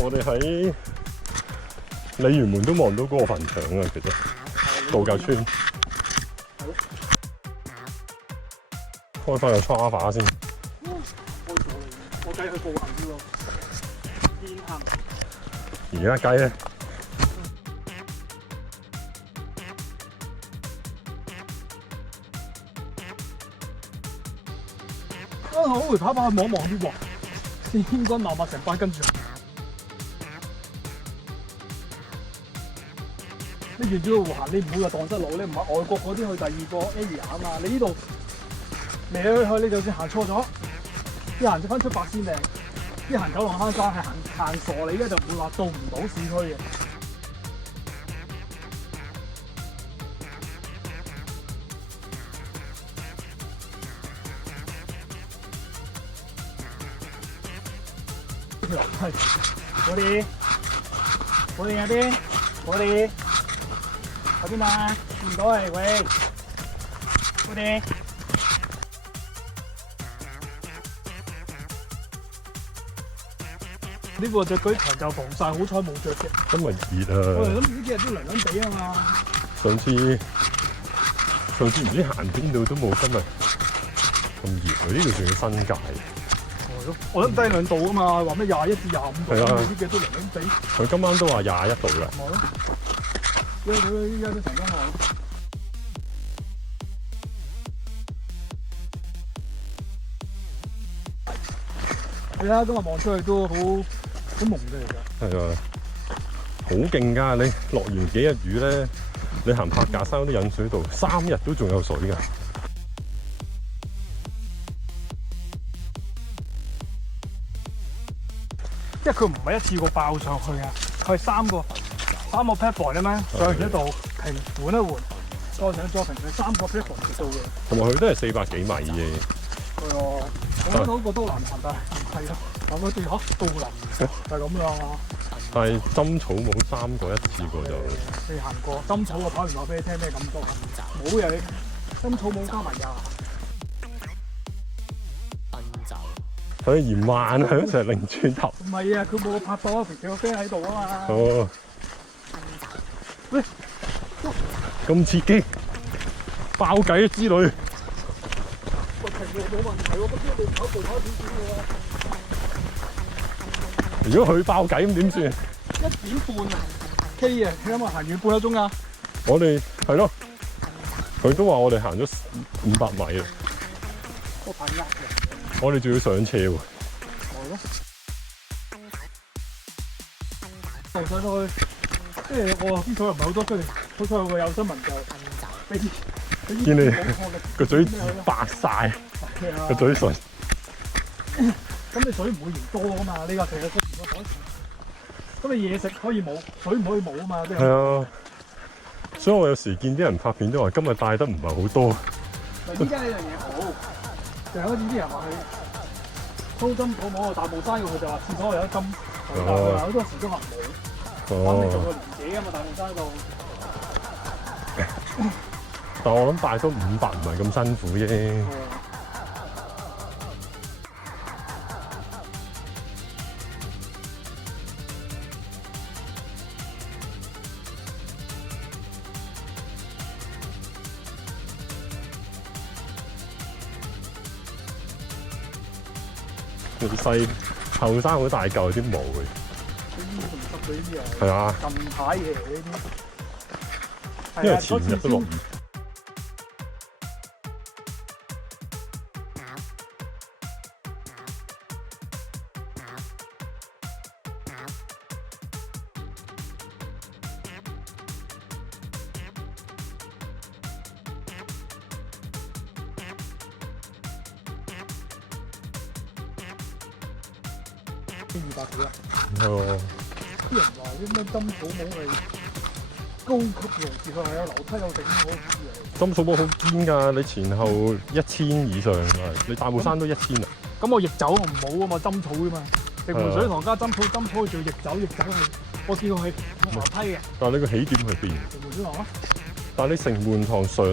我哋喺鯉魚門都望到嗰個墳場啊，其實度假村。開翻個 Java 先。我計佢步行啫喎，健行。而家雞咧，我回跑跑去望望啲喎，千軍萬馬成班跟住。你沿住個湖行，你唔會話蕩失路，你唔係外國嗰啲去第二個 area 啊嘛。你呢度嚟去，你就算行錯咗，一行就翻出白線嶺，一行九龍坑山係行傻你嘅，就唔會話到唔到市區嘅。條樓梯，我哋嗰邊，喺邊啊？見唔到啊？喂，我哋呢個隻舉長袖防曬，好彩冇着嘅。今日熱啊！我哋諗住呢幾日都涼涼地啊嘛。上次唔知行邊度都冇今日咁熱啊！呢度仲要新界。我諗低2度啊嘛，話咩21至25度，呢啲嘅都涼涼地。佢今晚都話21度啦。咪咯，依家都成間行。係啊，今日望出去都好朦嘅其實。係啊，好勁㗎！你落完幾日雨咧，你行柏架山嗰啲引水道，3日都仲有水㗎。即係佢唔係一次過爆上去啊，佢係3個 platform 啊嘛，上去一度停緩一緩，再上再停，佢3個 platform 嚟到嘅。同埋佢都係400幾米嘅。係啊，我覺得嗰個都難行，但係唔係咯，行嗰段都難，就係咁樣啊。但係針草冇3個一次過就。未行過針草，我跑完話俾你聽咩感覺？冇嘢，針草冇加埋㗎。佢嫌慢啊，成日擰轉頭。唔係啊，佢冇個拍檔啊，平時個 friend 喺度啊嘛。哦。喂，咁刺激，爆計之類。我停路冇問題喎，不過你跑步跑點嘅喎？如果佢爆計咁點算1點半啊 K 啊，你諗下行完半個鐘啊？我哋係咯，佢都話我哋行咗500米啊。我怕呃嘅。我哋仲要上斜喎。係咯。上到去，即係我啲草又唔係好多，跟住好彩我有新聞就俾見你個嘴白晒，個嘴唇。咁你水唔會嫌多噶嘛？你話其實個海，咁你嘢食可以冇，水唔可以冇啊嘛。係啊，所以我有時見啲人拍片都話今日帶得唔係好多。嗱，依家呢樣嘢好。上嗰次啲人話去粗針土摸大帽山嗰個就話廁所有得針，但係好多時都話冇。咁你做個年紀啊嘛，大帽山度。但我諗帶多500唔係咁辛苦啫。細後生好大嚿啲毛嘅，啲煙同濕嗰啲啊，係啊，近排嘅呢啲，因為前日都落雨。係喎。200幾啊！啲人話啲咩針草帽係高級用詞，佢係有樓梯有頂好啲針草帽好堅㗎，你前後1000以上啊！你大帽山都1000啊！咁我逆走我唔好啊嘛，針草啊嘛，城門水塘加針草，針草叫逆走，逆走係我見到係樓梯嘅。但係你個起點去邊？城門水塘啊！但係你城門塘上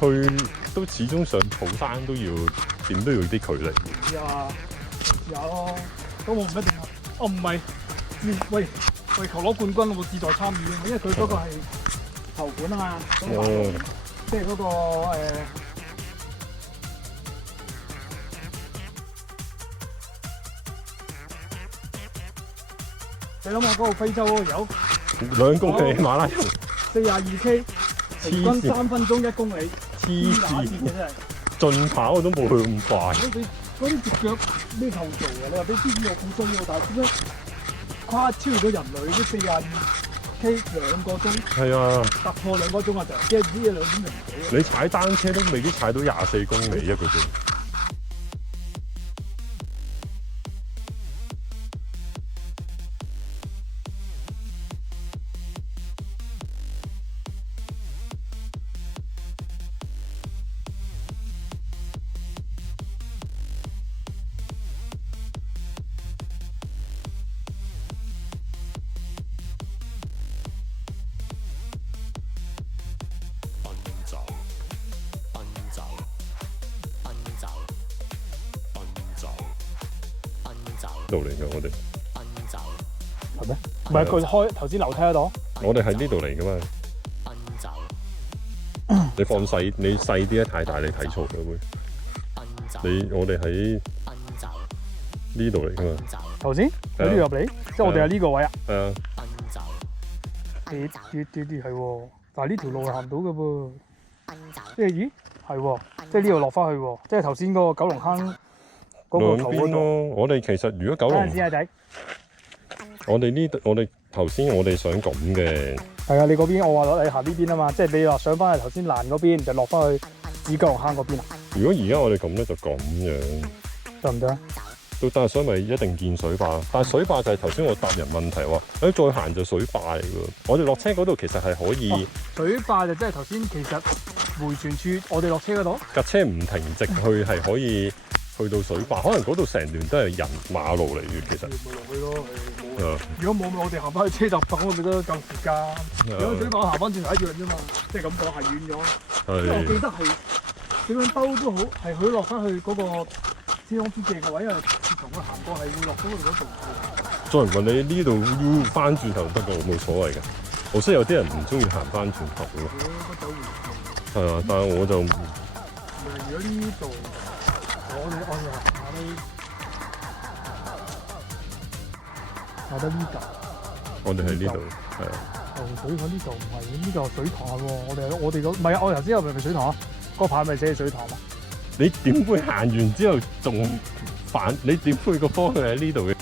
去都始終上草山都要點都要啲距離。試下咯，咁我唔一定，我唔係為求攞冠軍，我志在參與啊！因為佢嗰個係球館啊嘛，即係嗰個你諗下嗰個非洲嗰個友2公里馬拉松， 42K， 平均3分鐘1公里，黐線嘅真係。盡跑我都冇佢咁快。嗰啲隻腳咩構造嘅？你話俾啲肌肉好衰喎，但係點樣跨超咗人類啲42K 2個鐘？係啊，突破2個鐘啊！就即係呢2點零幾。你踩單車都未必踩到24公里一個鐘。度嚟嘅我哋係咩？唔係佢開頭先樓梯嗰度。我哋喺呢度嚟噶嘛。你放細，你細啲咧太大，你睇錯嘅會。我哋喺呢度嚟噶嘛。頭先喺呢度入嚟，即係我哋喺呢個位啊。係啊。啲係喎，但係呢條路係行唔到嘅噃。即係咦？係喎，即係呢度落翻去喎，即係頭先嗰個九龍坑。兩邊咯，我哋其實如果九龍，我哋頭先我哋想咁嘅。係啊，你嗰邊我話你行呢邊啊嘛，即係你話上翻去頭先爛嗰邊，就落翻去紫九龍坑嗰邊啊。如果而家我哋咁咧，就咁樣得唔得啊？都得，所以咪一定見水壩。但係水壩就係頭先我答人問題話，再行就水壩嚟㗎。我哋落車嗰度其實係可以。水壩就即係頭先其實迴旋處，我哋落車嗰度架車唔停直去係可以。去到水壩，可能嗰度成段都係人馬路嚟嘅，其實。咪落去咯，如果冇咪我哋行翻去車站等，我咪得夠時間。如果水壩行翻轉頭一樣啫嘛，即係咁講係遠咗。因為我記得係點樣兜都好，係佢落翻去嗰個天空之鏡嘅位，因為自從佢行過係會落到去嗰度。再唔問你呢度 U 翻轉頭得㗎，冇所謂嘅。我識有啲人唔中意行翻轉頭喎。係啊，但係我就。如果呢度。我哋行得呢度，我哋喺呢度，係啊。游水喺呢度唔係，呢度係水塘喎。我哋唔係啊！我頭先有咪水塘啊？個牌咪寫水塘啊？你點會行完之後仲反？你點會個方向喺呢度嘅？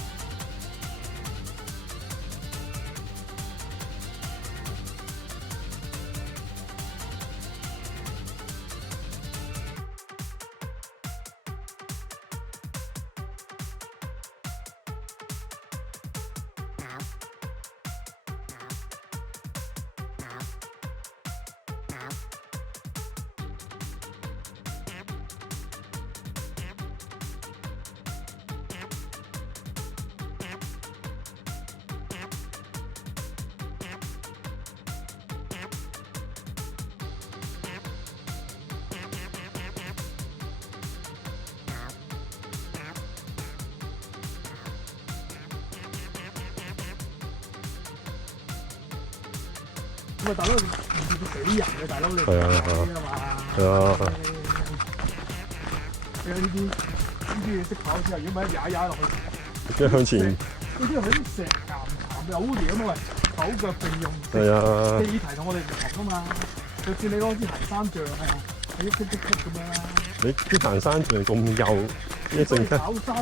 喂，大佬，唔要死人嘅大佬，你係啊嘛？係啊。你有呢啲識跑之後，如果咪踩落去，即係向前。呢啲係啲石岩岩有嘢啊嘛，手腳並用。係啊。呢題同我哋唔同啊嘛。就算你攞支行山杖啊，係喐喐喐咁樣啦。你啲行山杖咁幼，一陣間。跑山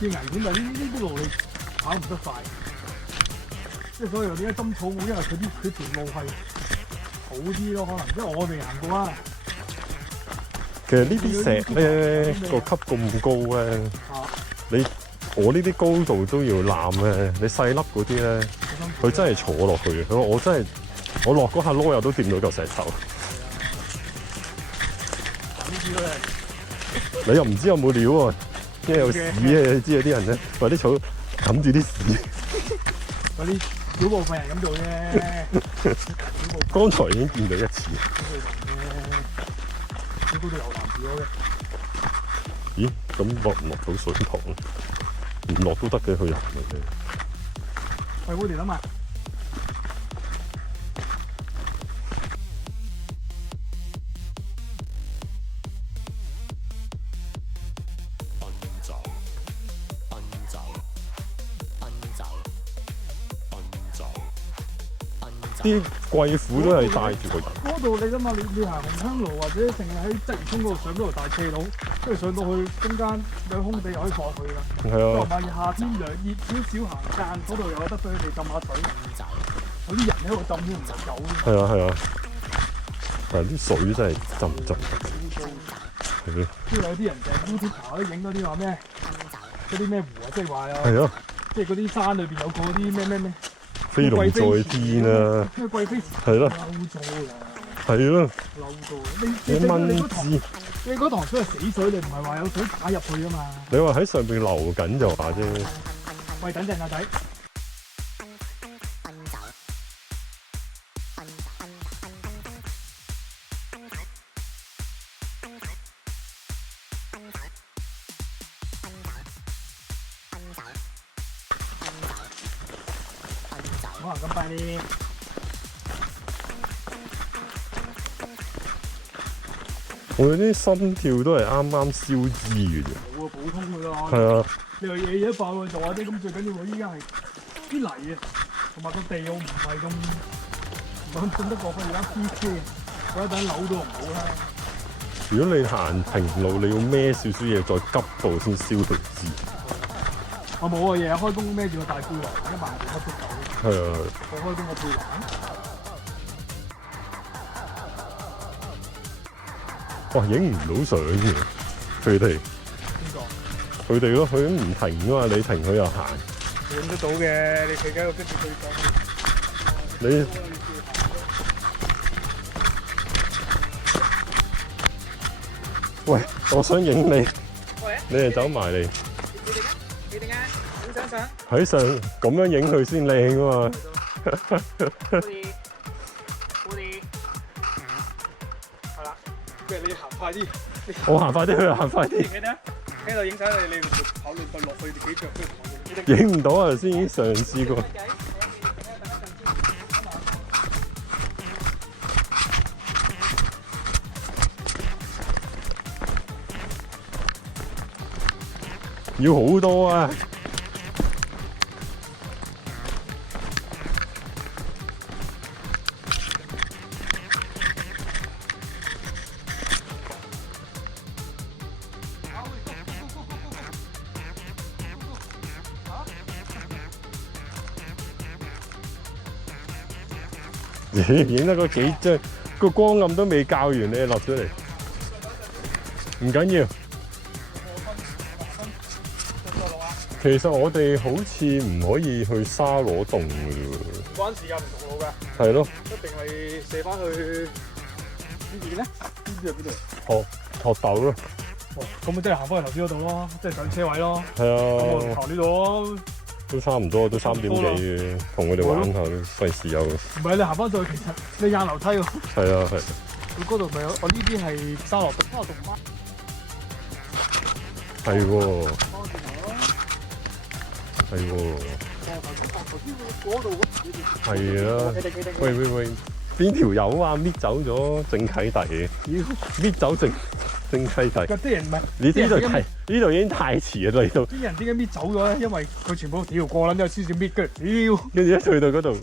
嘅危險就呢啲路你跑唔得快。即係所以點解針草冇？因為佢條路係好啲咯，可能因為我未行過啊。其實呢啲石咧個級咁高咧，我呢啲高度都要攬咧，你細粒嗰啲咧，佢真係坐落去。佢話我落嗰下籮柚都掂到嚿石頭。你又唔知有冇料喎？因為有屎啊！你知有啲人咧話啲草冚住啲屎。嗰啲小部分人咁做啫。剛才已經見到一次。呢嗰度有男子嘅。咦？咁落唔落到水塘？唔落都得嘅，去行嘅啫。喂，會連啊嘛。啲貴婦都係帶住個人。嗰度你諗下，你行紅香爐或者淨係喺鰂魚涌嗰度上嗰條大斜路，跟住上到去中間有空地又可以放佢㗎。係啊。同埋夏天涼熱少少行間，嗰度又有得俾佢哋浸下水。有啲人喺度浸都唔夠。係啊係啊，但係啲水真係浸。係咯。跟住有啲人就係 YouTuber 影嗰啲話咩？嗰啲咩湖啊，即係話有。係啊。即係嗰啲山裏邊有個啲咩。飛龍在天啊！咩貴妃池？係咯。嬲咗㗎。係咯。嬲到你蚊枝。你嗰塘水係死水，你唔係話有水打入去啊嘛？你話喺上邊流緊就話啫。喂，等陣啊仔。可能咁快啲。我哋啲心跳都係啱啱消脂嘅啫。冇啊，普通㗎啦。係啊。你話嘢一爆去做下啲，咁最緊要我依家係啲泥啊，同埋個地我唔係咁進得過去，而家 PK，我一陣扭到唔好啦。如果你行平路，你要孭少少嘢再急步先消到脂。我冇啊，日日開工孭住個大背囊，1萬幾都夠。係啊。我開工個背囊。哇！影唔到相嘅，佢哋。邊個？佢哋咯，佢唔停㗎嘛，你停佢又行。影得到嘅，你企喺度跟住佢講。你。喂，我想影你。你哋走埋嚟。你點啊？影相相。喺上咁樣影佢先靚㗎嘛。係啦，即係你行快啲。我行快啲，佢行快啲。企得，喺度影相你唔考慮佢落去幾腳跟住同我影。影唔到啊！頭先已經嘗試過。要好多啊！影得嗰幾張，個光暗都未校完，你落咗嚟，唔緊要。其實我哋好似唔可以去沙螺洞嘅喎。唔關時間唔同路㗎。係咯。一定係射翻去呢邊咧？呢邊係邊度？學豆咯。哦，咁咪即係行翻去頭先嗰度咯，即係上車位咯。係啊。咁我行呢度咯。都差唔多，都3點幾嘅，同佢哋玩下都費事有。唔係你行翻上去，其實你硬樓梯喎。係啊係。佢嗰度咪有？我呢邊係沙螺洞，沙螺洞嗎？係喎。係喎。係啊。喂，邊條友啊搣走咗正契弟？搣走正契弟。啲人唔係你呢度已經太遲啦，嚟到。啲人點解搣走咗咧？因為佢全部屌過撚咗先至搣嘅，屌！跟住一去到嗰度，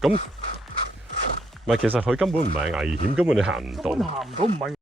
咁唔係其實佢根本唔係危險，根本你行唔到。根本行唔到，唔係。